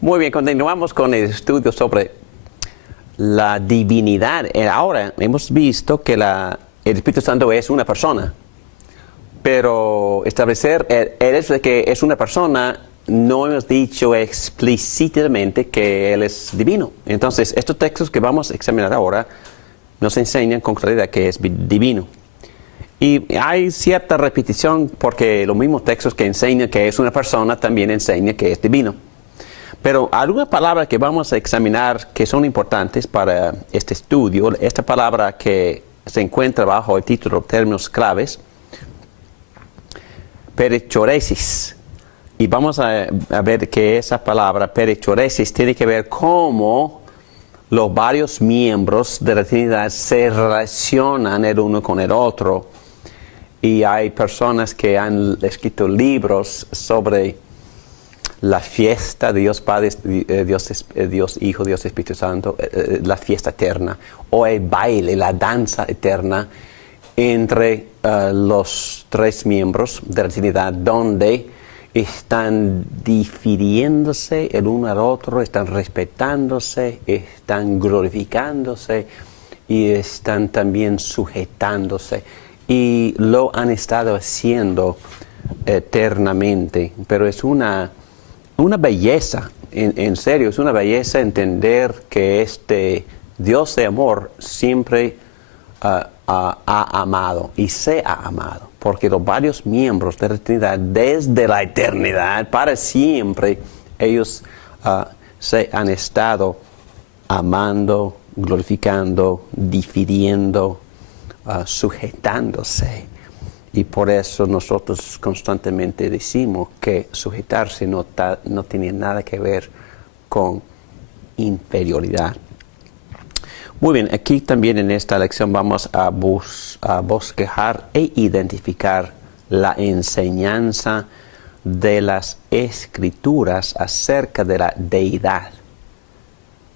Muy bien, continuamos con el estudio sobre la divinidad. Ahora hemos visto que el Espíritu Santo es una persona, pero establecer el hecho de que es una persona, no hemos dicho explícitamente que Él es divino. Entonces, estos textos que vamos a examinar ahora nos enseñan con claridad que es divino. Y hay cierta repetición porque los mismos textos que enseñan que es una persona también enseñan que es divino. Pero algunas palabras que vamos a examinar que son importantes para este estudio, esta palabra que se encuentra bajo el título Términos Claves, perichoresis. Y vamos a ver que esa palabra perichoresis tiene que ver cómo los varios miembros de la Trinidad se relacionan el uno con el otro. Y hay personas que han escrito libros sobre la fiesta de Dios Padre, Dios Hijo, Dios Espíritu Santo, la fiesta eterna, o el baile, la danza eterna entre los tres miembros de la Trinidad, donde están difiriéndose el uno al otro, están respetándose, están glorificándose y están también sujetándose. Y lo han estado haciendo eternamente, pero es una belleza, en serio, es una belleza entender que este Dios de amor siempre ha amado y se ha amado, porque los varios miembros de la Trinidad, desde la eternidad, para siempre, ellos se han estado amando, glorificando, difiriendo, sujetándose. Y por eso nosotros constantemente decimos que sujetarse no tiene nada que ver con inferioridad. Muy bien, aquí también en esta lección vamos a bosquejar e identificar la enseñanza de las Escrituras acerca de la deidad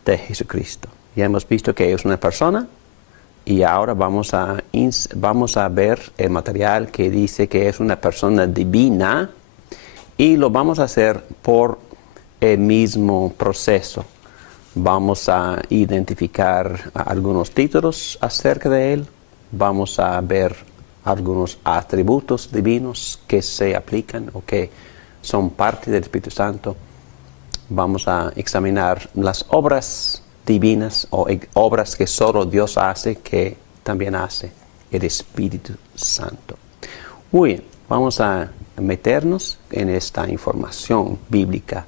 de Jesucristo. Ya hemos visto que es una persona. Y ahora vamos a ver el material que dice que es una persona divina y lo vamos a hacer por el mismo proceso. Vamos a identificar algunos títulos acerca de él. Vamos a ver algunos atributos divinos que se aplican o que son parte del Espíritu Santo. Vamos a examinar las obras divinas o obras que solo Dios hace, que también hace el Espíritu Santo. Muy bien, vamos a meternos en esta información bíblica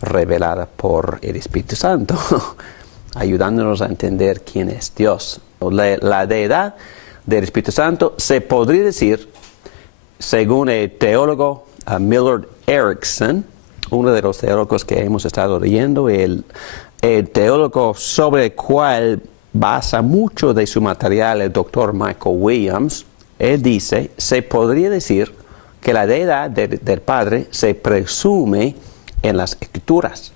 revelada por el Espíritu Santo, ayudándonos a entender quién es Dios. La deidad del Espíritu Santo se podría decir, según el teólogo Millard Erickson, uno de los teólogos que hemos estado leyendo, el teólogo sobre el cual basa mucho de su material el Dr. Michael Williams, él dice, se podría decir que la deidad del Padre se presume en las Escrituras,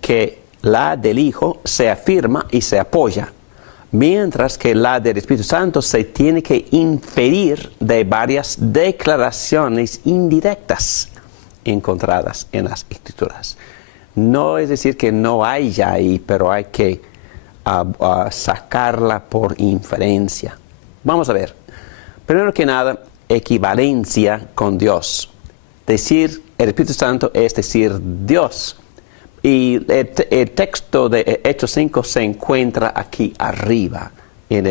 que la del Hijo se afirma y se apoya, mientras que la del Espíritu Santo se tiene que inferir de varias declaraciones indirectas encontradas en las Escrituras. No es decir que no haya ahí, pero hay que sacarla por inferencia. Vamos a ver. Primero que nada, equivalencia con Dios. Decir el Espíritu Santo es decir Dios. Y el texto de Hechos 5 se encuentra aquí arriba, en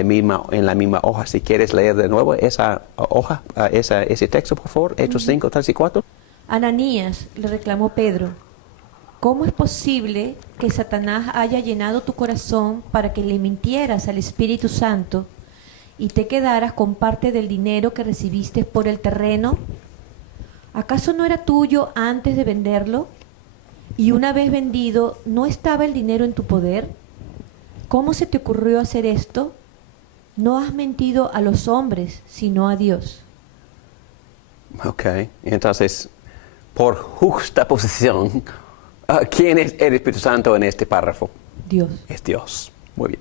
la misma hoja. Si quieres leer de nuevo esa hoja, ese texto, por favor, Hechos 5, 3 y 4. Ananías, le reclamó Pedro, ¿cómo es posible que Satanás haya llenado tu corazón para que le mintieras al Espíritu Santo y te quedaras con parte del dinero que recibiste por el terreno? ¿Acaso no era tuyo antes de venderlo? Y una vez vendido, ¿no estaba el dinero en tu poder? ¿Cómo se te ocurrió hacer esto? No has mentido a los hombres, sino a Dios. Ok, entonces por justa posición, ¿quién es el Espíritu Santo en este párrafo? Dios. Es Dios. Muy bien.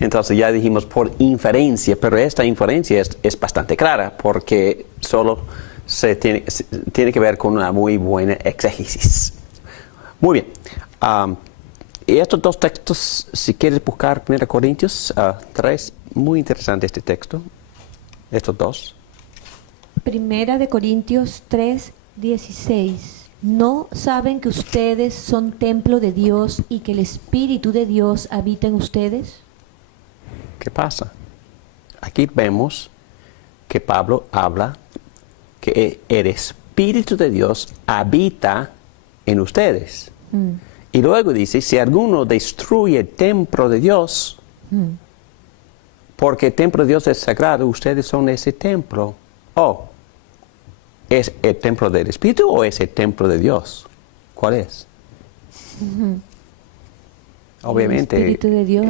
Entonces ya dijimos por inferencia, pero esta inferencia es bastante clara porque solo tiene que ver con una muy buena exégesis. Muy bien. Y estos dos textos, si quieres buscar 1 Corintios 3, muy interesante este texto. Estos dos. Primera de Corintios 3, 16. ¿No saben que ustedes son templo de Dios y que el Espíritu de Dios habita en ustedes? ¿Qué pasa? Aquí vemos que Pablo habla que el Espíritu de Dios habita en ustedes. Y luego dice, si alguno destruye el templo de Dios, porque el templo de Dios es sagrado, ustedes son ese templo. ¿Es el templo del Espíritu o es el templo de Dios? ¿Cuál es? Obviamente. El Espíritu de Dios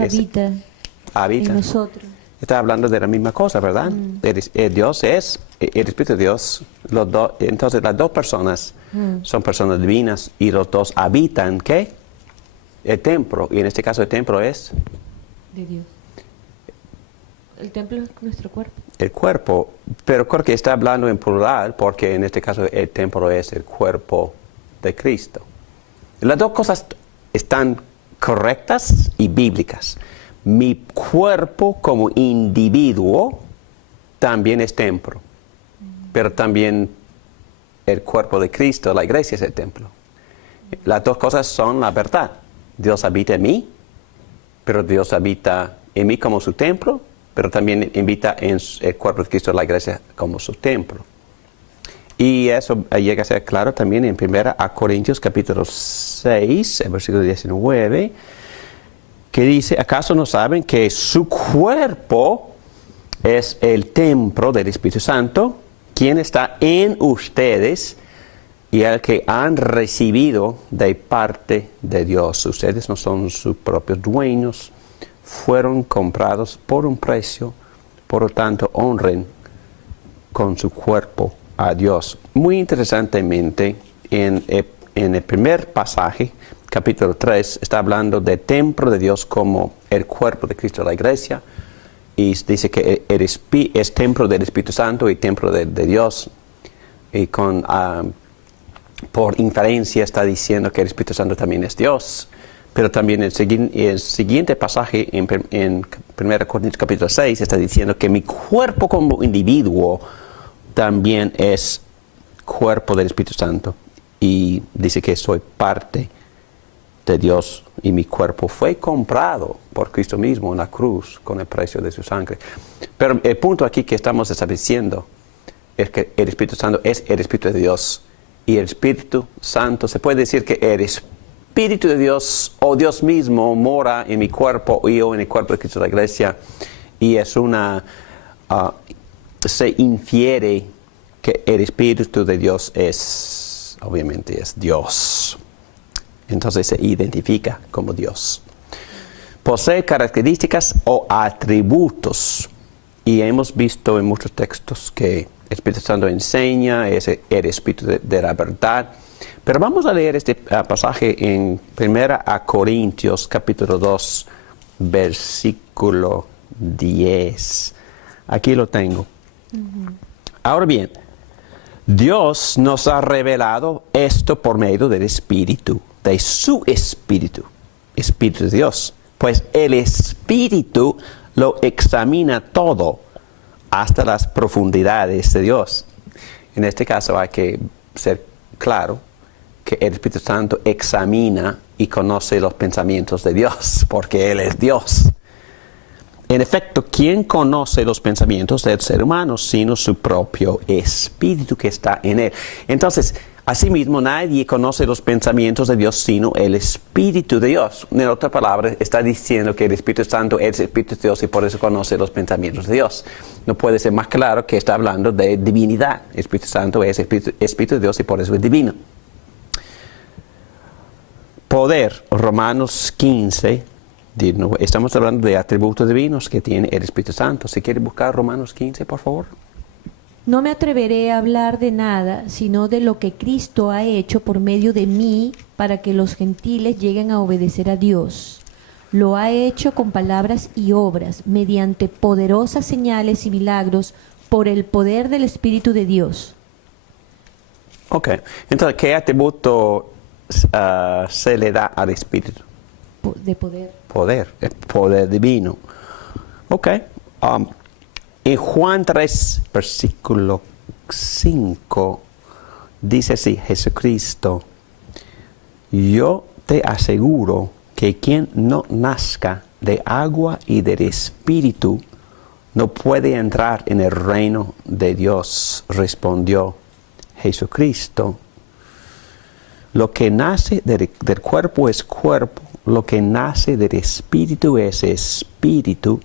habita en nosotros. Está hablando de la misma cosa, ¿verdad? Dios es el Espíritu de Dios. Entonces las dos personas son personas divinas y los dos habitan, ¿qué? El templo. Y en este caso el templo es de Dios. El templo es nuestro cuerpo. El cuerpo, pero creo que está hablando en plural porque en este caso el templo es el cuerpo de Cristo. Las dos cosas están correctas y bíblicas. Mi cuerpo como individuo también es templo, pero también el cuerpo de Cristo, la iglesia, es el templo. Las dos cosas son la verdad. Dios habita en mí, pero Dios habita en mí como su templo, pero también invita en el cuerpo de Cristo, la iglesia, como su templo. Y eso llega a ser claro también en 1 Corintios capítulo 6, el versículo 19, que dice, ¿acaso no saben que su cuerpo es el templo del Espíritu Santo, quien está en ustedes y el que han recibido de parte de Dios? Ustedes no son sus propios dueños, fueron comprados por un precio, por lo tanto honren con su cuerpo a Dios. Muy interesantemente, en el primer pasaje, capítulo 3, está hablando del templo de Dios como el cuerpo de Cristo, la iglesia, y dice que es templo del Espíritu Santo y templo de Dios, y por inferencia está diciendo que el Espíritu Santo también es Dios. Pero también el siguiente pasaje en 1 Corintios capítulo 6 está diciendo que mi cuerpo como individuo también es cuerpo del Espíritu Santo. Y dice que soy parte de Dios y mi cuerpo fue comprado por Cristo mismo en la cruz con el precio de su sangre. Pero el punto aquí que estamos estableciendo es que el Espíritu Santo es el Espíritu de Dios. Y el Espíritu Santo, se puede decir que el Espíritu de Dios o Dios mismo mora en mi cuerpo y yo en el cuerpo de Cristo de la iglesia, y es se infiere que el Espíritu de Dios obviamente es Dios. Entonces se identifica como Dios. Posee características o atributos, y hemos visto en muchos textos que el Espíritu Santo enseña, es el Espíritu de la verdad. Pero vamos a leer este pasaje en 1 Corintios capítulo 2, versículo 10. Aquí lo tengo. Ahora bien, Dios nos ha revelado esto por medio del Espíritu, de su Espíritu, Espíritu de Dios. Pues el Espíritu lo examina todo, hasta las profundidades de Dios. En este caso hay que ser claro que el Espíritu Santo examina y conoce los pensamientos de Dios, porque Él es Dios. En efecto, ¿quién conoce los pensamientos del ser humano sino su propio Espíritu que está en él? Entonces, asimismo, nadie conoce los pensamientos de Dios sino el Espíritu de Dios. En otras palabras, está diciendo que el Espíritu Santo es el Espíritu de Dios y por eso conoce los pensamientos de Dios. No puede ser más claro que está hablando de divinidad. El Espíritu Santo es el Espíritu de Dios y por eso es divino. Poder, Romanos 15, estamos hablando de atributos divinos que tiene el Espíritu Santo. Si quiere buscar Romanos 15, por favor. No me atreveré a hablar de nada, sino de lo que Cristo ha hecho por medio de mí para que los gentiles lleguen a obedecer a Dios. Lo ha hecho con palabras y obras, mediante poderosas señales y milagros, por el poder del Espíritu de Dios. Ok, entonces, ¿qué atributo se le da al Espíritu? De poder. Poder, el poder divino. Ok, en Juan 3, versículo 5, dice así, Jesucristo, yo te aseguro que quien no nazca de agua y del Espíritu no puede entrar en el reino de Dios, respondió Jesucristo. Lo que nace del cuerpo es cuerpo, lo que nace del Espíritu es espíritu.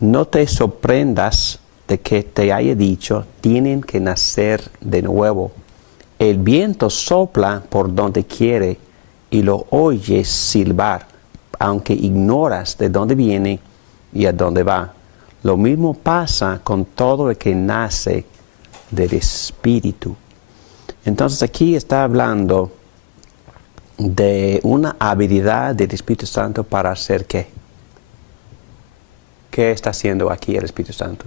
No te sorprendas de que te haya dicho, tienen que nacer de nuevo. El viento sopla por donde quiere y lo oyes silbar, aunque ignoras de dónde viene y a dónde va. Lo mismo pasa con todo el que nace del Espíritu. Entonces aquí está hablando de una habilidad del Espíritu Santo para hacer ¿qué? ¿Qué está haciendo aquí el Espíritu Santo?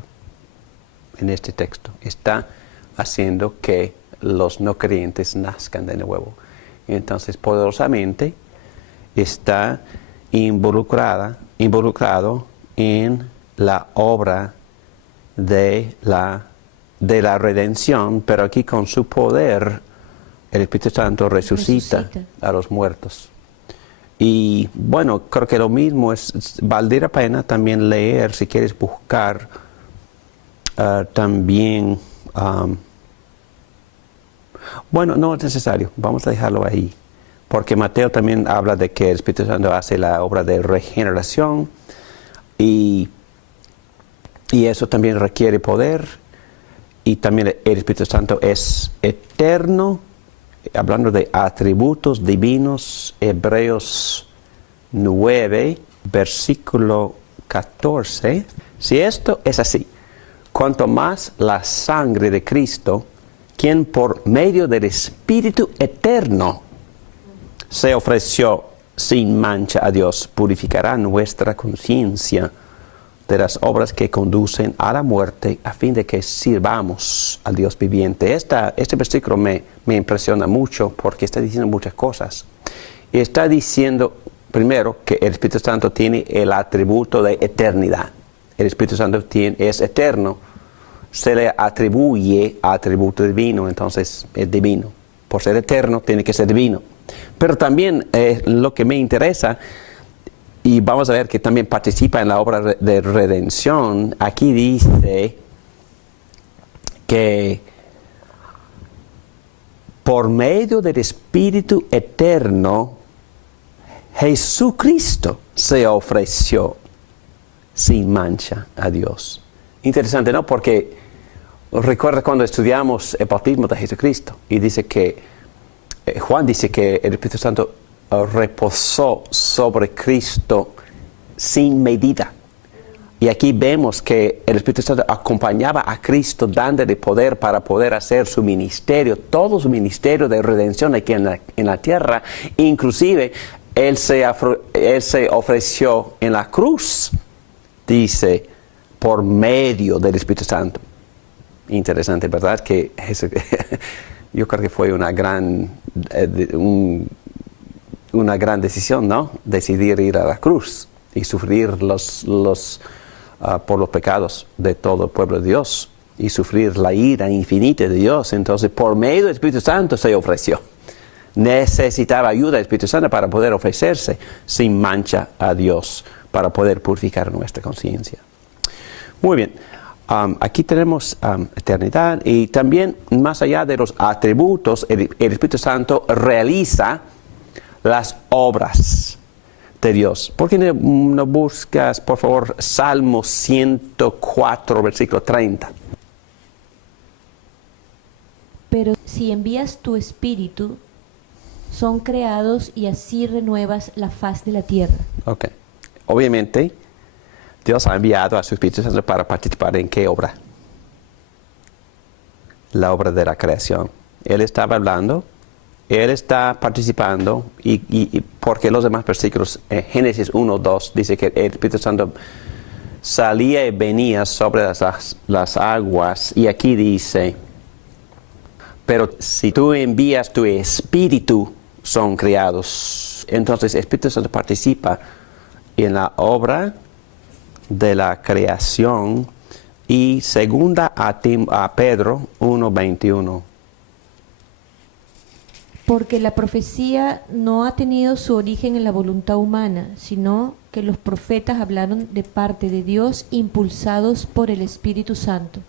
En este texto. Está haciendo que los no creyentes nazcan de nuevo. Entonces, poderosamente está involucrado en la obra de la redención, pero aquí con su poder el Espíritu Santo resucita a los muertos. Y bueno, creo que lo mismo valdría la pena también leer, si quieres buscar también, bueno, no es necesario, vamos a dejarlo ahí, porque Mateo también habla de que el Espíritu Santo hace la obra de regeneración y eso también requiere poder, y también el Espíritu Santo es eterno. Hablando de atributos divinos, Hebreos 9, versículo 14. Si esto es así, cuanto más la sangre de Cristo, quien por medio del Espíritu eterno se ofreció sin mancha a Dios, purificará nuestra conciencia de las obras que conducen a la muerte, a fin de que sirvamos al Dios viviente. Este versículo me impresiona mucho porque está diciendo muchas cosas. Y está diciendo, primero, que el Espíritu Santo tiene el atributo de eternidad. El Espíritu Santo es eterno, se le atribuye atributo divino, entonces es divino. Por ser eterno, tiene que ser divino. Pero también lo que me interesa, y vamos a ver que también participa en la obra de redención, aquí dice que por medio del Espíritu eterno, Jesucristo se ofreció sin mancha a Dios. Interesante, ¿no? Porque recuerda cuando estudiamos el bautismo de Jesucristo y dice que, Juan dice que el Espíritu Santo reposó sobre Cristo sin medida. Y aquí vemos que el Espíritu Santo acompañaba a Cristo dándole poder para poder hacer su ministerio, todo su ministerio de redención aquí en la tierra. Inclusive, Él se ofreció en la cruz, dice, por medio del Espíritu Santo. Interesante, ¿verdad? Que yo creo que fue una gran decisión, ¿no? Decidir ir a la cruz y sufrir por los pecados de todo el pueblo de Dios y sufrir la ira infinita de Dios. Entonces, por medio del Espíritu Santo se ofreció. Necesitaba ayuda del Espíritu Santo para poder ofrecerse sin mancha a Dios, para poder purificar nuestra conciencia. Muy bien. Aquí tenemos eternidad, y también más allá de los atributos, el Espíritu Santo realiza las obras de Dios. ¿Por qué no buscas, por favor, Salmo 104, versículo 30? Pero si envías tu Espíritu, son creados y así renuevas la faz de la tierra. Ok. Obviamente, Dios ha enviado a su Espíritu Santo para participar en qué obra. la obra de la creación. Él estaba hablando, Él está participando, y porque los demás versículos, Génesis 1, 2, dice que el Espíritu Santo salía y venía sobre las aguas, y aquí dice, pero si tú envías tu espíritu, son creados. Entonces el Espíritu Santo participa en la obra de la creación. Y segunda a Pedro 1:21. Porque la profecía no ha tenido su origen en la voluntad humana, sino que los profetas hablaron de parte de Dios, impulsados por el Espíritu Santo.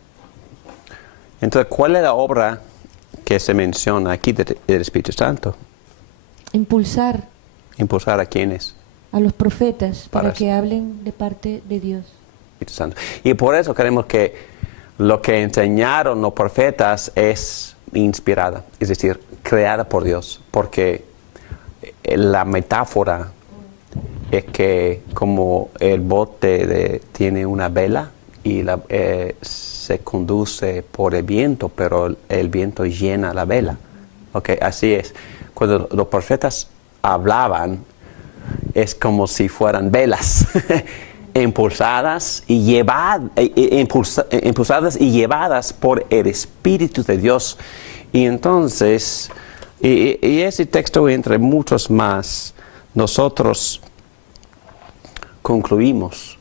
Entonces, ¿cuál es la obra que se menciona aquí del Espíritu Santo? Impulsar ¿Impulsar a quiénes? a los profetas para Para que hablen de parte de Dios. Espíritu Santo. Y por eso queremos que lo que enseñaron los profetas es inspirada, es decir, creada por Dios, porque la metáfora es que como el bote tiene una vela y se conduce por el viento, pero el viento llena la vela. Okay, así es. Cuando los profetas hablaban, es como si fueran velas impulsadas y llevadas por el Espíritu de Dios. Y entonces, y ese texto, entre muchos más, nosotros concluimos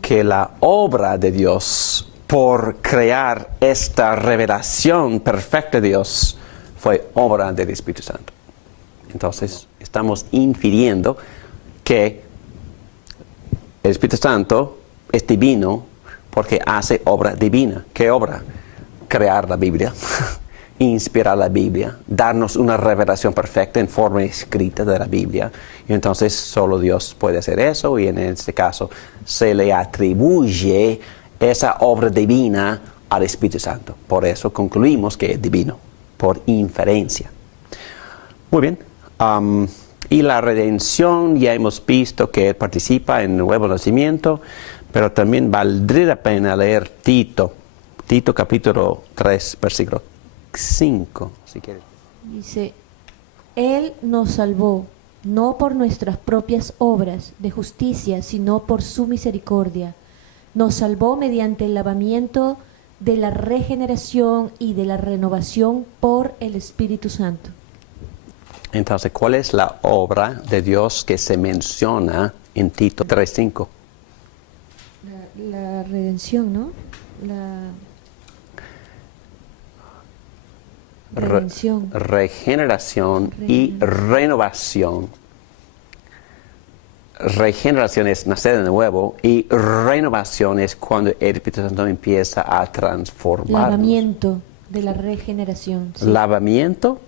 que la obra de Dios por crear esta revelación perfecta de Dios fue obra del Espíritu Santo. Entonces, estamos infiriendo que el Espíritu Santo es divino porque hace obra divina. ¿Qué obra? Crear la Biblia, inspirar la Biblia, darnos una revelación perfecta en forma escrita de la Biblia. Y entonces solo Dios puede hacer eso, y en este caso se le atribuye esa obra divina al Espíritu Santo. Por eso concluimos que es divino, por inferencia. Muy bien. Y la redención, ya hemos visto que Él participa en el nuevo nacimiento, pero también valdría la pena leer Tito capítulo 3, versículo 5, si quieres. Dice, Él nos salvó, no por nuestras propias obras de justicia, sino por su misericordia. Nos salvó mediante el lavamiento de la regeneración y de la renovación por el Espíritu Santo. Entonces, ¿cuál es la obra de Dios que se menciona en Tito 3:5? La redención, ¿no? La redención. Regeneración y renovación. Regeneración es nacer de nuevo, y renovación es cuando el Espíritu Santo empieza a transformar. Lavamiento de la regeneración. ¿Sí? Lavamiento.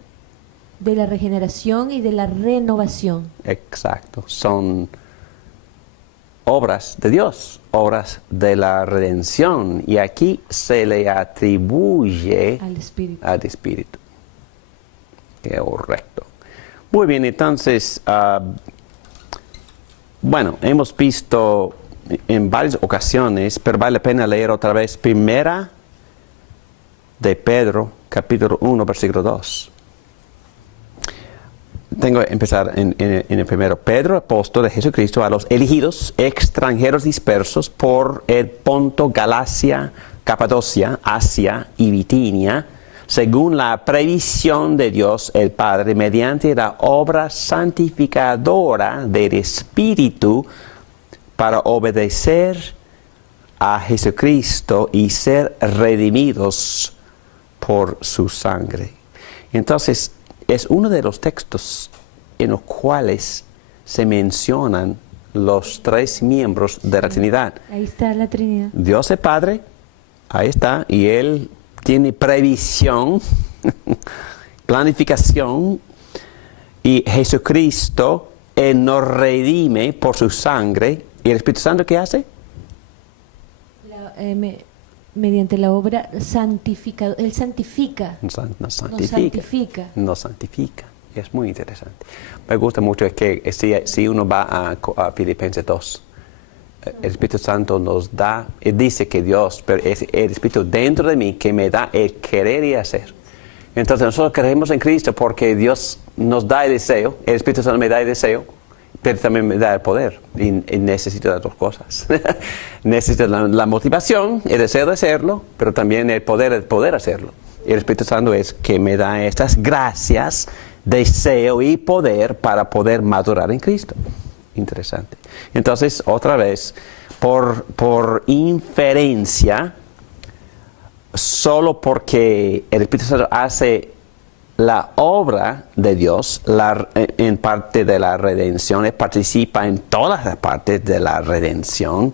De la regeneración y de la renovación. Exacto. Son obras de Dios, obras de la redención, y aquí se le atribuye Al Espíritu. al Espíritu. Correcto. Muy bien, entonces, bueno, hemos visto en varias ocasiones, pero vale la pena leer otra vez Primera de Pedro, capítulo 1, versículo 2. Tengo que empezar en el primero. Pedro, apóstol de Jesucristo, a los elegidos, extranjeros dispersos por el Ponto, Galacia, Capadocia, Asia y Bitinia, según la previsión de Dios el Padre, mediante la obra santificadora del Espíritu, para obedecer a Jesucristo y ser redimidos por su sangre. Entonces, es uno de los textos en los cuales se mencionan los tres miembros de la Trinidad. Ahí está la Trinidad. Dios el Padre, ahí está, y Él tiene previsión, planificación, y Jesucristo, Él nos redime por su sangre. ¿Y el Espíritu Santo qué hace? Mediante la obra santificadora. Él santifica. Nos santifica. Nos santifica. Es muy interesante. Me gusta mucho es que si uno va a Filipenses 2, el Espíritu Santo nos da, dice que Dios, pero es el Espíritu dentro de mí que me da el querer y hacer. Entonces nosotros creemos en Cristo porque Dios nos da el deseo, el Espíritu Santo me da el deseo, pero también me da el poder y necesito las dos cosas. Necesito la motivación, el deseo de hacerlo, pero también el poder hacerlo. Y el Espíritu Santo es que me da estas gracias, deseo y poder para poder madurar en Cristo. Interesante. Entonces, otra vez, por inferencia, solo porque el Espíritu Santo hace la obra de Dios en parte de la redención, Él participa en todas las partes de la redención,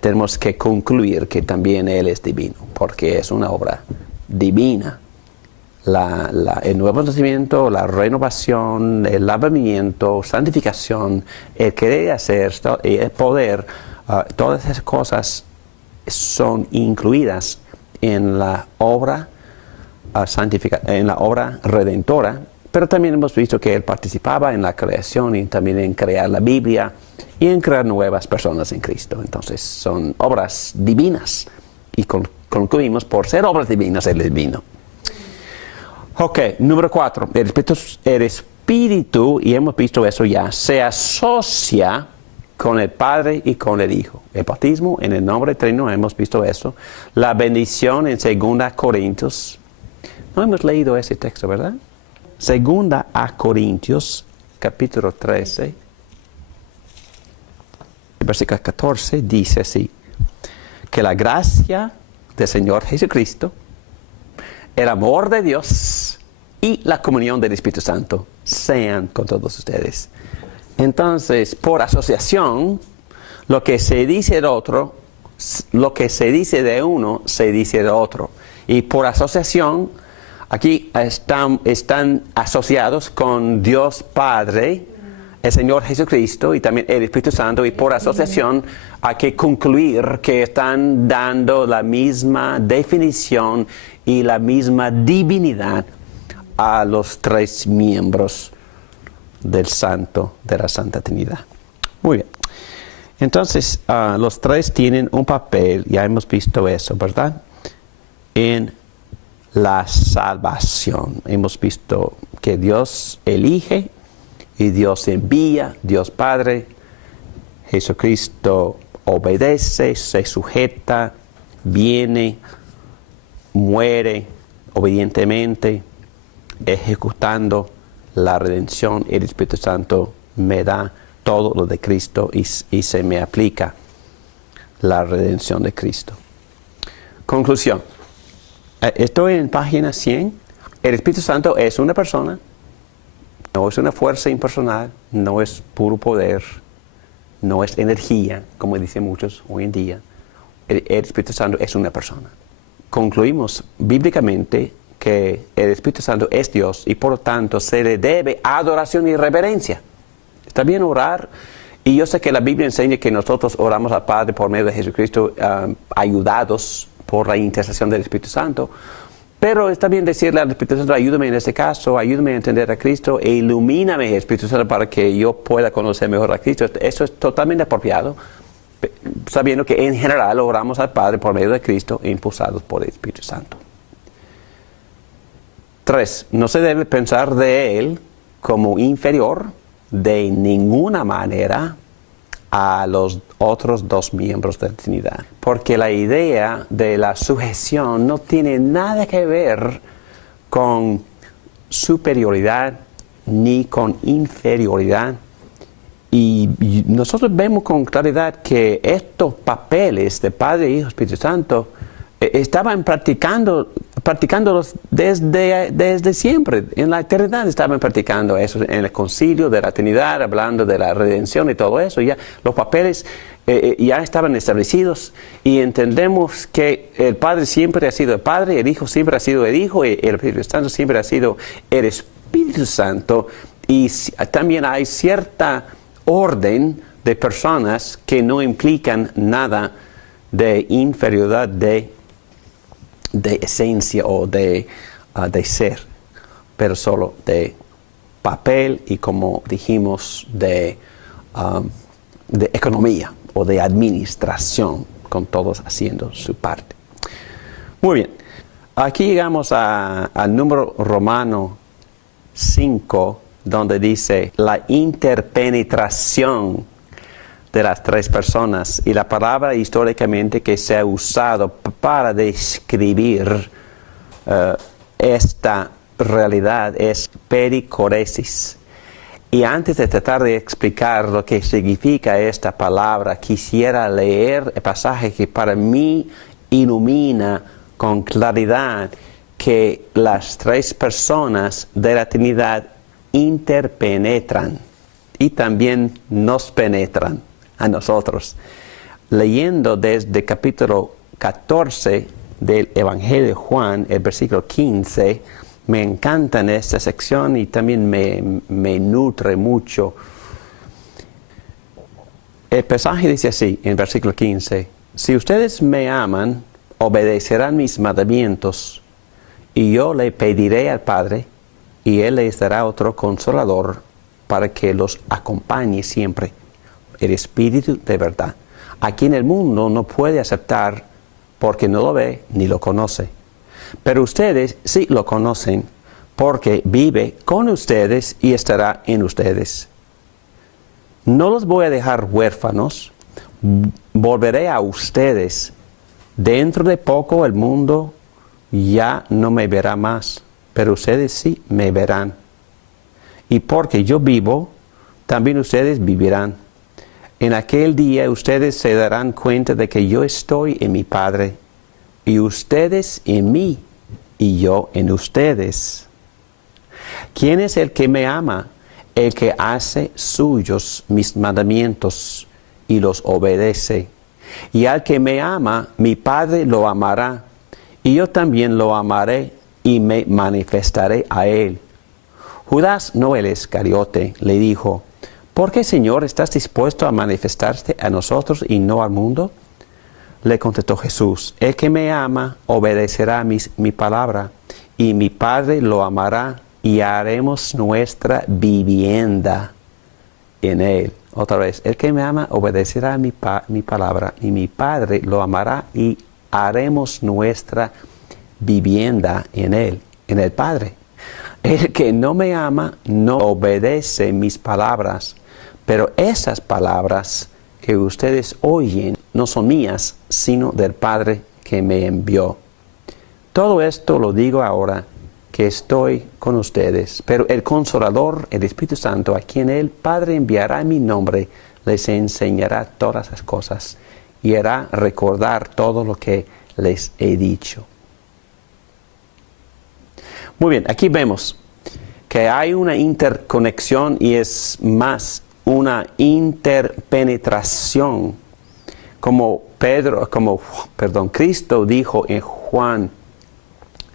tenemos que concluir que también Él es divino, porque es una obra divina. El nuevo nacimiento, la renovación, el lavamiento, santificación, el querer hacer, el poder, todas esas cosas son incluidas en la obra en la obra redentora, pero también hemos visto que Él participaba en la creación y también en crear la Biblia y en crear nuevas personas en Cristo. Entonces son obras divinas y concluimos por ser obras divinas Él es divino. Ok, número 4, el Espíritu, y hemos visto eso ya, se asocia con el Padre y con el Hijo. El bautismo en el nombre trino, hemos visto eso. La bendición en 2 Corintios. No hemos leído ese texto, ¿verdad? 2 Corintios, capítulo 13, versículo 14, dice así: que la gracia del Señor Jesucristo, el amor de Dios y la comunión del Espíritu Santo sean con todos ustedes. Entonces, por asociación, lo que se dice del otro, lo que se dice de uno, se dice del otro. Y por asociación, aquí están asociados con Dios Padre, el Señor Jesucristo y también el Espíritu Santo. Y por asociación hay que concluir que están dando la misma definición y la misma divinidad a los 3 miembros de la Santa Trinidad. Muy bien. Entonces, los 3 tienen un papel, ya hemos visto eso, ¿verdad? En la salvación. Hemos visto que Dios elige y Dios envía, Dios Padre, Jesucristo obedece, se sujeta, viene, muere obedientemente, ejecutando la redención. El Espíritu Santo me da todo lo de Cristo y se me aplica la redención de Cristo. Conclusión. Estoy en página 100. El Espíritu Santo es una persona, no es una fuerza impersonal, no es puro poder, no es energía, como dicen muchos hoy en día. El Espíritu Santo es una persona. Concluimos bíblicamente que el Espíritu Santo es Dios y por lo tanto se le debe adoración y reverencia. Está bien orar, y yo sé que la Biblia enseña que nosotros oramos al Padre por medio de Jesucristo, ayudados por la intercesión del Espíritu Santo, pero está bien decirle al Espíritu Santo: ayúdame en este caso, ayúdame a entender a Cristo e ilumíname, Espíritu Santo, para que yo pueda conocer mejor a Cristo. Eso es totalmente apropiado, sabiendo que en general oramos al Padre por medio de Cristo, impulsados por el Espíritu Santo. 3. No se debe pensar de Él como inferior de ninguna manera a los otros 2 miembros de la Trinidad, porque la idea de la sujeción no tiene nada que ver con superioridad ni con inferioridad. Y nosotros vemos con claridad que estos papeles de Padre, Hijo, Espíritu Santo estaban practicándolos desde siempre. En la eternidad estaban practicando eso, en el concilio de la Trinidad, hablando de la redención y todo eso. Ya los papeles ya estaban establecidos, y entendemos que el Padre siempre ha sido el Padre, el Hijo siempre ha sido el Hijo, y el Espíritu Santo siempre ha sido el Espíritu Santo. Y también hay cierta orden de personas que no implican nada de inferioridad de esencia o de ser, pero solo de papel y, como dijimos, de economía. o de administración, con todos haciendo su parte. Muy bien, aquí llegamos al número romano 5, donde dice la interpenetración de las tres personas, y la palabra históricamente que se ha usado para describir esta realidad es pericoresis. Y antes de tratar de explicar lo que significa esta palabra, quisiera leer el pasaje que para mí ilumina con claridad que las tres personas de la Trinidad interpenetran y también nos penetran a nosotros. Leyendo desde capítulo 14 del Evangelio de Juan, el versículo 15, me encanta en esta sección y también me nutre mucho. El pasaje dice así, en el versículo 15, si ustedes me aman, obedecerán mis mandamientos, y yo le pediré al Padre, y Él les dará otro consolador para que los acompañe siempre, el Espíritu de verdad, a quien el mundo no puede aceptar porque no lo ve ni lo conoce. Pero ustedes sí lo conocen, porque vive con ustedes y estará en ustedes. No los voy a dejar huérfanos, volveré a ustedes. Dentro de poco el mundo ya no me verá más, pero ustedes sí me verán. Y porque yo vivo, también ustedes vivirán. En aquel día ustedes se darán cuenta de que yo estoy en mi Padre, y ustedes en mí, y yo en ustedes. ¿Quién es el que me ama? El que hace suyos mis mandamientos y los obedece. Y al que me ama, mi Padre lo amará, y yo también lo amaré y me manifestaré a él. Judas, no el Iscariote, le dijo, ¿por qué, Señor, estás dispuesto a manifestarte a nosotros y no al mundo? Le contestó Jesús, el que me ama obedecerá mi palabra, y mi Padre lo amará, y haremos nuestra vivienda en él. Otra vez, el que me ama obedecerá mi palabra, y mi Padre lo amará, y haremos nuestra vivienda en él, en el Padre. El que no me ama no obedece mis palabras, pero esas palabras que ustedes oyen no son mías, sino del Padre que me envió. Todo esto lo digo ahora que estoy con ustedes, pero el Consolador, el Espíritu Santo, a quien el Padre enviará en mi nombre, les enseñará todas las cosas y hará recordar todo lo que les he dicho. Muy bien, aquí vemos que hay una interconexión y es más una interpenetración, como Cristo dijo en Juan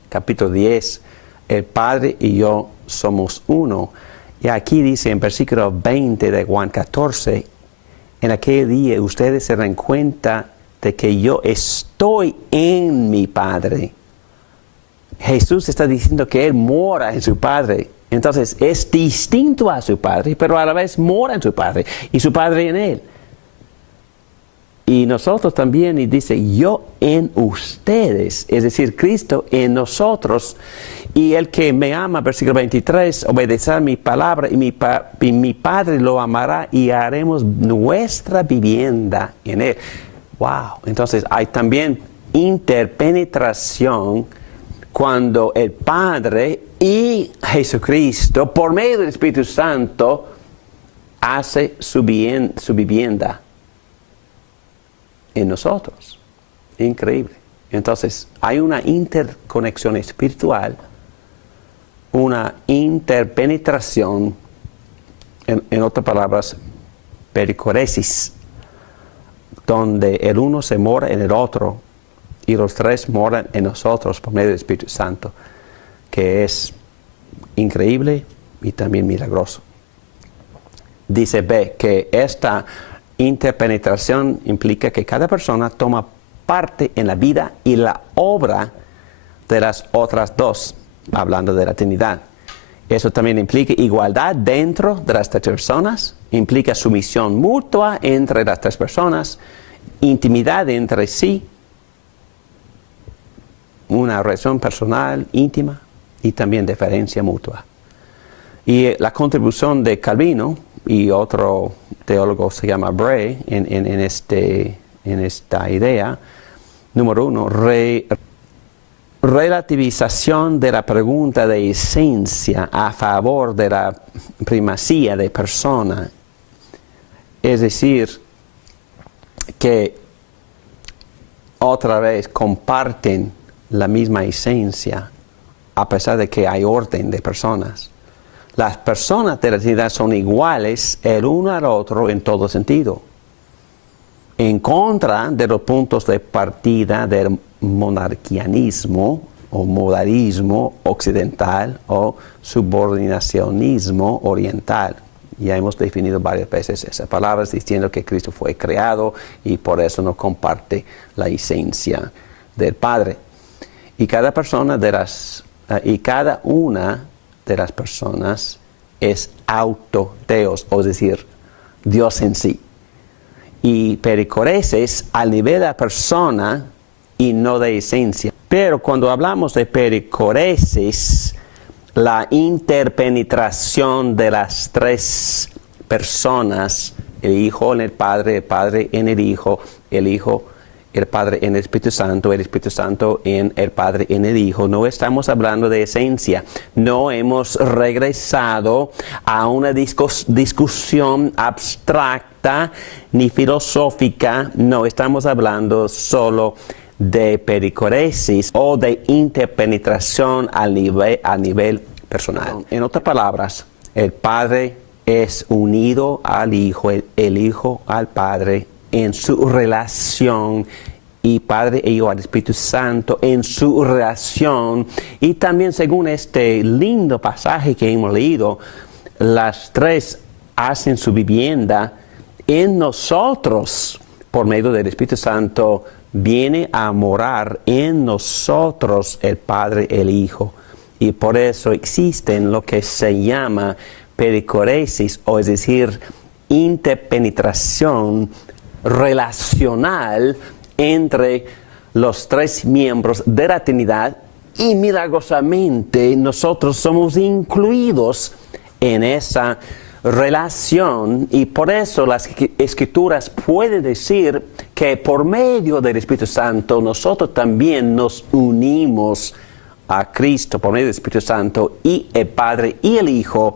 capítulo 10, el Padre y yo somos uno. Y aquí dice en versículo 20 de Juan 14, en aquel día ustedes se dan cuenta de que yo estoy en mi Padre. Jesús está diciendo que Él mora en su Padre. Entonces es distinto a su Padre, pero a la vez mora en su Padre y su Padre en Él. Y nosotros también, y dice, yo en ustedes, es decir, Cristo en nosotros. Y el que me ama, versículo 23, obedecerá mi palabra, y mi Padre lo amará, y haremos nuestra vivienda en Él. Wow, entonces hay también interpenetración cuando el Padre y Jesucristo, por medio del Espíritu Santo, hace su vivienda en nosotros. Increíble. Entonces, hay una interconexión espiritual, una interpenetración, en otras palabras, pericoresis, donde el uno se mora en el otro y los tres moran en nosotros por medio del Espíritu Santo, que es increíble y también milagroso. Dice B, que esta interpenetración implica que cada persona toma parte en la vida y la obra de las otras dos, hablando de la Trinidad. Eso también implica igualdad dentro de las tres personas, implica sumisión mutua entre las tres personas, intimidad entre sí, una relación personal íntima y también deferencia mutua. Y la contribución de Calvino y otro teólogo se llama Bray en esta idea, número 1, relativización de la pregunta de esencia a favor de la primacía de persona. Es decir, que otra vez comparten la misma esencia a pesar de que hay orden de personas. Las personas de la Trinidad son iguales el uno al otro en todo sentido. En contra de los puntos de partida del monarquianismo o modalismo occidental o subordinacionismo oriental. Ya hemos definido varias veces esas palabras diciendo que Cristo fue creado y por eso no comparte la esencia del Padre. Y cada una de las personas es autoteos, es decir, Dios en sí. Y pericoresis al nivel de la persona y no de esencia. Pero cuando hablamos de pericoresis, la interpenetración de las tres personas, el Hijo en el Padre en el Hijo, el Padre en el Espíritu Santo en el Padre en el Hijo. No estamos hablando de esencia. No hemos regresado a una discusión abstracta ni filosófica. No, estamos hablando solo de pericoresis o de interpenetración a nivel personal. En otras palabras, el Padre es unido al Hijo, el Hijo al Padre en su relación, y Padre e Hijo al Espíritu Santo en su relación. Y también según este lindo pasaje que hemos leído, las tres hacen su vivienda en nosotros por medio del Espíritu Santo. Viene a morar en nosotros el Padre, el Hijo. Y por eso existen lo que se llama pericoresis, o es decir, interpenetración relacional entre los tres miembros de la Trinidad, y milagrosamente nosotros somos incluidos en esa relación, y por eso las Escrituras pueden decir que por medio del Espíritu Santo nosotros también nos unimos a Cristo por medio del Espíritu Santo, y el Padre y el Hijo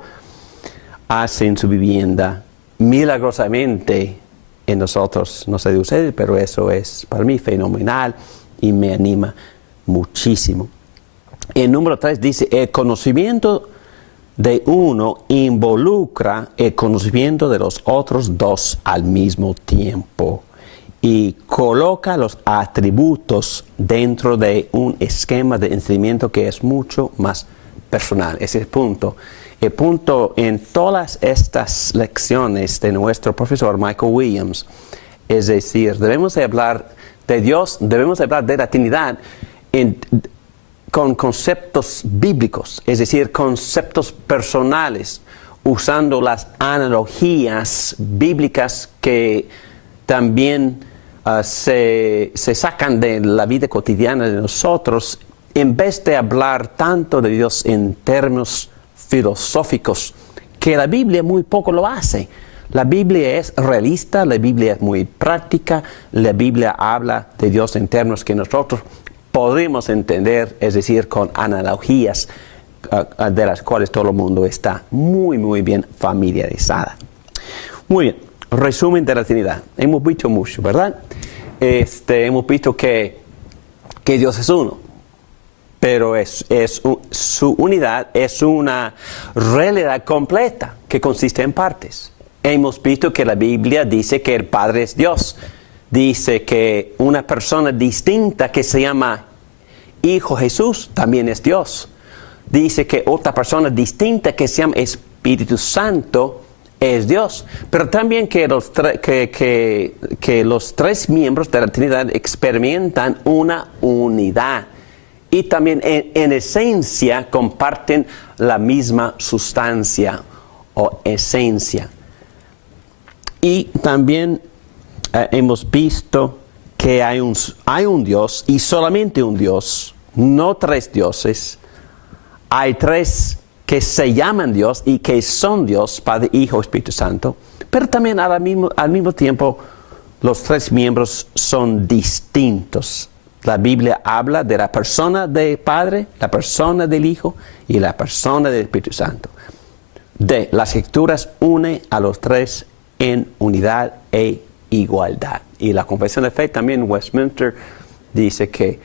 hacen su vivienda milagrosamente en nosotros. No sé de ustedes, pero eso es para mí fenomenal y me anima muchísimo. El número 3 dice: el conocimiento de uno involucra el conocimiento de los otros dos al mismo tiempo y coloca los atributos dentro de un esquema de entendimiento que es mucho más personal. Ese es el punto. El punto en todas estas lecciones de nuestro profesor Michael Williams, es decir, debemos de hablar de Dios, debemos de hablar de la Trinidad con conceptos bíblicos, es decir, conceptos personales, usando las analogías bíblicas que también se sacan de la vida cotidiana de nosotros, en vez de hablar tanto de Dios en términos filosóficos, que la Biblia muy poco lo hace. La Biblia es realista, la Biblia es muy práctica, la Biblia habla de Dios en términos que nosotros podemos entender, es decir, con analogías de las cuales todo el mundo está muy bien familiarizada. Muy bien, resumen de la Trinidad. Hemos visto mucho, ¿verdad? Hemos visto que Dios es uno, pero su unidad es una realidad completa que consiste en partes. Hemos visto que la Biblia dice que el Padre es Dios. Dice que una persona distinta que se llama Hijo Jesús también es Dios. Dice que otra persona distinta que se llama Espíritu Santo es Dios. Pero también que los tres miembros de la Trinidad experimentan una unidad y también en esencia comparten la misma sustancia o esencia. Y también hemos visto que hay un Dios y solamente un Dios, no tres dioses. Hay tres que se llaman Dios y que son Dios, Padre, Hijo, Espíritu Santo, pero también al mismo tiempo los tres miembros son distintos. La Biblia habla de la persona del Padre, la persona del Hijo y la persona del Espíritu Santo. Las Escrituras une a los tres en unidad e igualdad. Y la Confesión de Fe también en Westminster dice que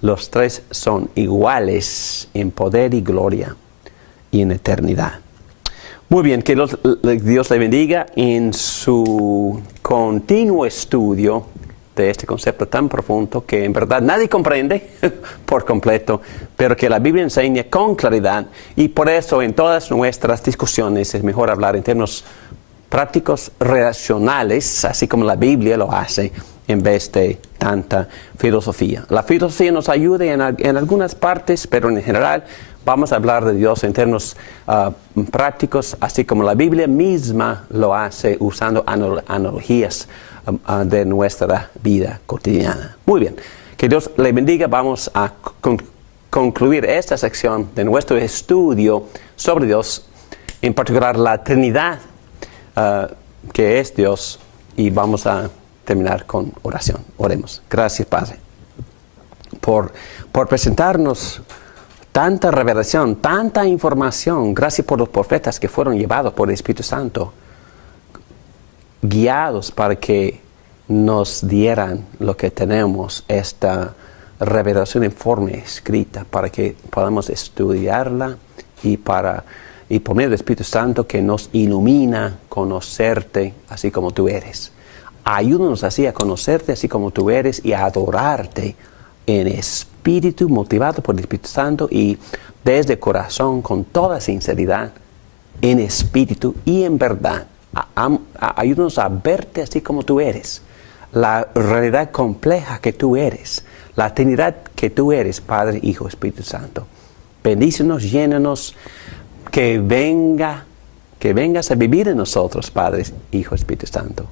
los tres son iguales en poder y gloria y en eternidad. Muy bien, que Dios le bendiga en su continuo estudio de este concepto tan profundo que en verdad nadie comprende por completo, pero que la Biblia enseña con claridad, y por eso en todas nuestras discusiones es mejor hablar en términos prácticos relacionales, así como la Biblia lo hace, en vez de tanta filosofía. La filosofía nos ayuda en algunas partes, pero en general vamos a hablar de Dios en términos prácticos, así como la Biblia misma lo hace usando analogías de nuestra vida cotidiana. Muy bien, que Dios le bendiga. Vamos a concluir esta sección de nuestro estudio sobre Dios, en particular la Trinidad, que es Dios, y vamos a terminar con oración. Oremos. Gracias, Padre, por presentarnos tanta revelación, tanta información. Gracias por los profetas que fueron llevados por el Espíritu Santo, guiados para que nos dieran lo que tenemos, esta revelación en forma escrita, para que podamos estudiarla y por medio del Espíritu Santo que nos ilumina conocerte así como tú eres. Ayúdanos así a conocerte así como tú eres y a adorarte en espíritu, motivado por el Espíritu Santo y desde corazón, con toda sinceridad, en espíritu y en verdad. Ayúdanos a verte así como tú eres, la realidad compleja que tú eres, la Trinidad que tú eres, Padre, Hijo, Espíritu Santo. Bendícenos, llénanos, que vengas a vivir en nosotros, Padre, Hijo, Espíritu Santo.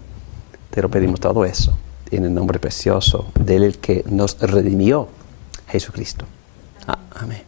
Te lo pedimos todo eso en el nombre precioso del que nos redimió, Jesucristo. Amén.